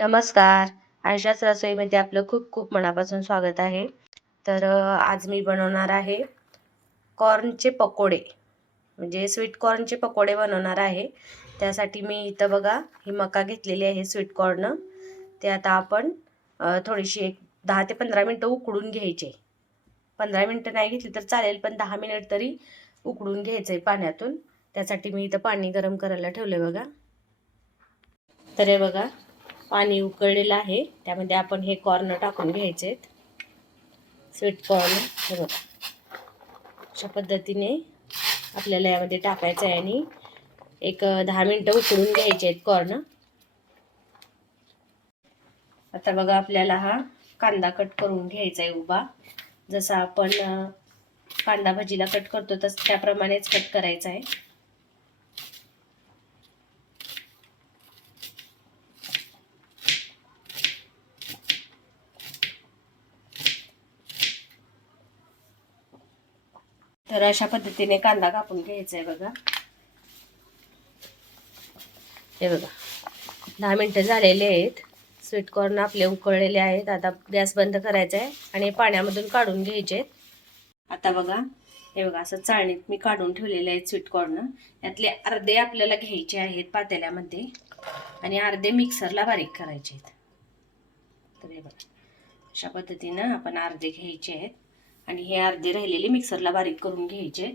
नमस्कार. आयशाच रसोईमध्ये आपलं खूप खूप मनापासून स्वागत आहे. आज मी बनवणार आहे कॉर्नचे पकोडे, म्हणजे स्वीट कॉर्नचे पकोडे बनवणार आहे. त्यासाठी मी इथं बघा ही मका घेतलेली आहे स्वीट कॉर्न. ते आता आपण थोडीशी एक 10 ते 15 मिनटं उकडून घ्यायचे. 15 मिनटं नाही घेतली तर चालेल, पण 10 मिनिट तरी उकडून घ्यायचं आहे पाण्यातून. त्यासाठी मी इथं पाणी गरम करायला ठेवले बघा. तर हे बघा पाणी उकळलेलं आहे, त्यामध्ये आपण हे कॉर्न टाकून घ्यायचे. स्वीट कॉर्न हे बघा अशा पद्धतीने आपल्याला यामध्ये टाकायचं आहे आणि एक 10 मिनिटं उकळून घ्यायचे आहेत कॉर्न. आता बघा आपल्याला हा कांदा कट करून घ्यायचा आहे उभा, जसा आपण कांदा भाजीला कट करतो तसं त्याप्रमाणेच कट करायचा आहे. तर अशा पद्धतीने कांदा कापून घ्यायचा आहे बघा. हे बघा 10 मिनिटं झालेले आहेत. स्वीट कॉर्न आपले उकळलेले आहेत. आता गॅस बंद करायचा आहे आणि पाण्यामधून काढून घ्यायचे. आता बघा हे बघा असं चाळणीत मी काढून ठेवलेले आहेत स्वीट कॉर्न. यातले अर्धे आपल्याला घ्यायचे आहेत पातेल्यामध्ये आणि अर्धे मिक्सरला बारीक करायचे आहेत. तर हे बघा अशा पद्धतीनं आपण अर्धे घ्यायचे आहेत आणि हे अर्धे राहिलेले मिक्सरला बारीक करून घ्यायचे आहेत.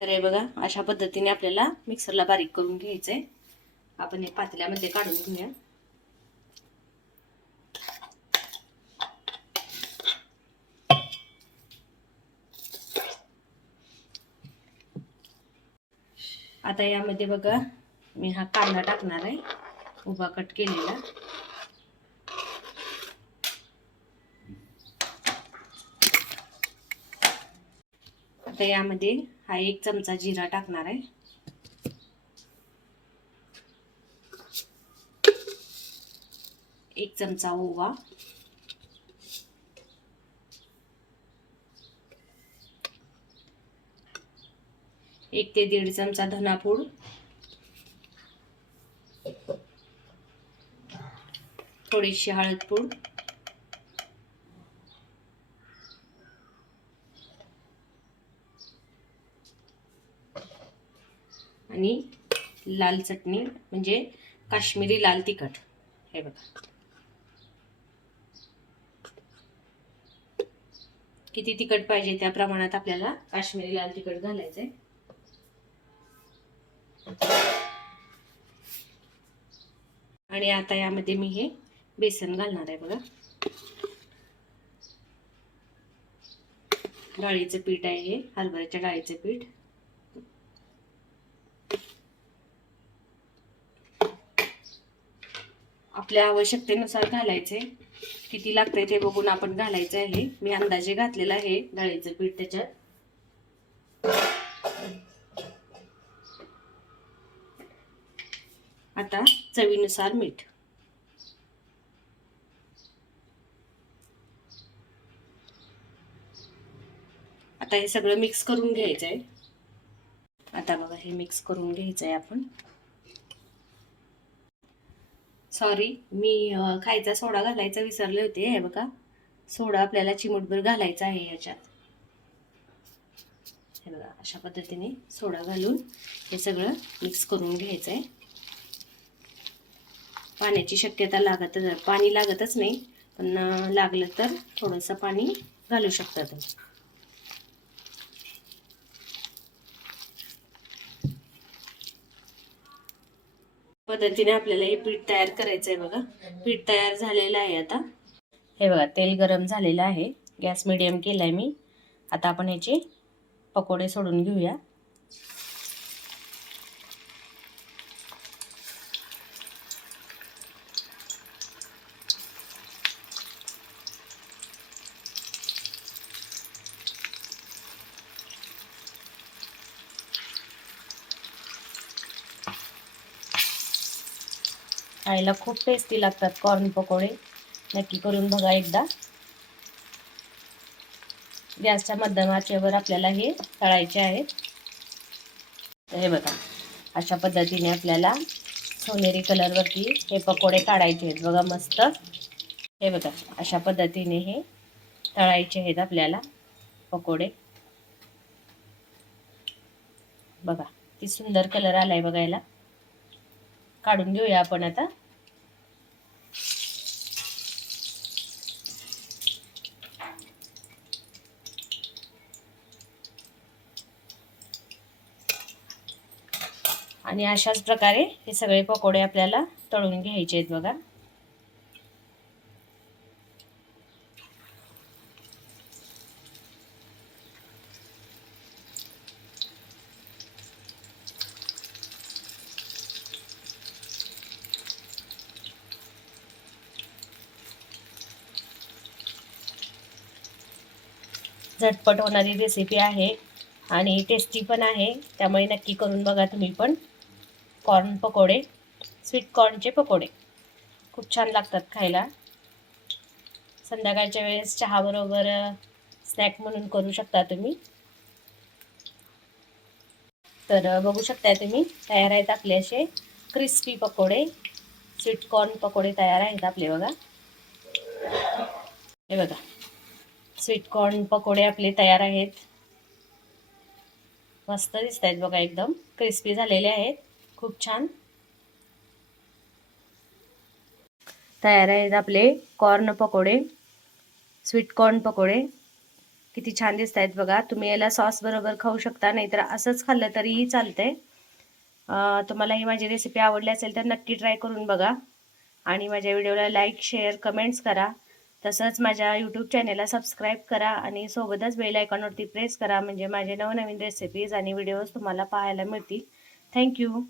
तर हे बघा अशा पद्धतीने आपल्याला मिक्सरला बारीक करून घ्यायचंय. आपण हे पातेल्यामध्ये काढून घेऊया. आता यामध्ये बघा मी हा कांदा टाकणार आहे उभा कट केलेला. आता यामध्ये हा 1 चमचा जिरा टाकणार आहे. एक चमचा ओवा, 1 ते 1.5 चमचा धनापूड, थोडीशी हळदपूड, आणि लाल चटणी म्हणजे काश्मीरी लाल तिखट. हे बघा किती तिखट पाहिजे त्या प्रमाणात आपल्याला काश्मीरी लाल तिखट घालायचंय. आणि आता यामध्ये मी हे बेसन घालणार आहे बघा. डाळीचं पीठ आहे हे, हरभऱ्याच्या डाळीचं पीठ. आपल्या आवश्यकतेनुसार घालायचे, किती लागतंय ते बघून आपण घालायचं आहे. मी अंदाजे घातलेलं आहे डाळीचं पीठ त्याच्यात. आता चवीनुसार मीठ. आता हे सगळं मिक्स करून घ्यायचं आहे. आता बघा हे मिक्स करून घ्यायचं आहे आपण. सॉरी, मी खायचा सोडा घालायचा विसरले होते. हे बघा सोडा आपल्याला चिमूटभर घालायचा आहे याच्यात. हे बघा अशा पद्धतीने सोडा घालून हे सगळं मिक्स करून घ्यायचं आहे. पाण्याची शक्यता पाणी लागतच नाही, पण लागलं तर थोडंसं पाणी घालू शकता तुम्ही. पद्धतीने आपल्याला हे पीठ तयार करायचं आहे बघा. पीठ तयार झालेलं आहे. आता हे बघा तेल गरम झालेलं आहे. गॅस मिडियम केलाय मी. आता आपण ह्याचे पकोडे सोडून घेऊया. खायला खूप टेस्टी लागतात कॉर्न पकोडे. नक्की करून बघा एकदा. गॅसच्या मध्यम आचेवर आपल्याला हे तळायचे आहेत. हे बघा अशा पद्धतीने आपल्याला सोनेरी कलरवरती हे पकोडे काढायचे आहेत बघा मस्त. हे बघा अशा पद्धतीने हे तळायचे आहेत आपल्याला पकोडे. बघा किती सुंदर कलर आलाय बघायला. काढून घेऊया आपण आता. आणि अशाच प्रकारे हे सगळे पकोडे आपल्याला तळून घ्यायचे आहेत बघा. झटपट होणारी रेसिपी आहे आणि टेस्टी पण आहे, त्यामुळे नक्की करून बघा तुम्ही पण. कॉर्न पकोडे, स्वीट कॉर्नचे पकोडे खूप छान लागतात खायला. संध्याकाळच्या वेळेस चहाबरोबर स्नॅक म्हणून करू शकता तुम्ही. तर बघू शकता तुम्ही, तयार आहेत आपले असे क्रिस्पी पकोडे, स्वीट कॉर्न पकोडे तयार आहेत आपले बघा. हे बघा स्वीट कॉर्न पकोडे आपले तयार आहेत. मस्त दिसत आहेत बघा, एकदम क्रिस्पी झालेले आहेत, खूप छान तयार आहेत आपले कॉर्न पकोडे, स्वीट कॉर्न पकोडे. किती छान दिसत आहेत बघा. तुम्ही याला सॉस बरोबर खाऊ शकता, नाहीतर असंच खाल्लं तरीही चालतंय. तुम्हाला ही माझी रेसिपी आवडली असेल तर नक्की ट्राय करून बघा आणि माझ्या व्हिडिओला लाईक, शेअर, कमेंट्स करा. तसंच माझ्या यूट्यूब चॅनेलला सबस्क्राईब करा आणि सोबतच बेल आयकॉनवरती प्रेस करा, म्हणजे माझे नवनवीन रेसिपीज आणि व्हिडिओज तुम्हाला पाहायला मिळतील. थँक्यू.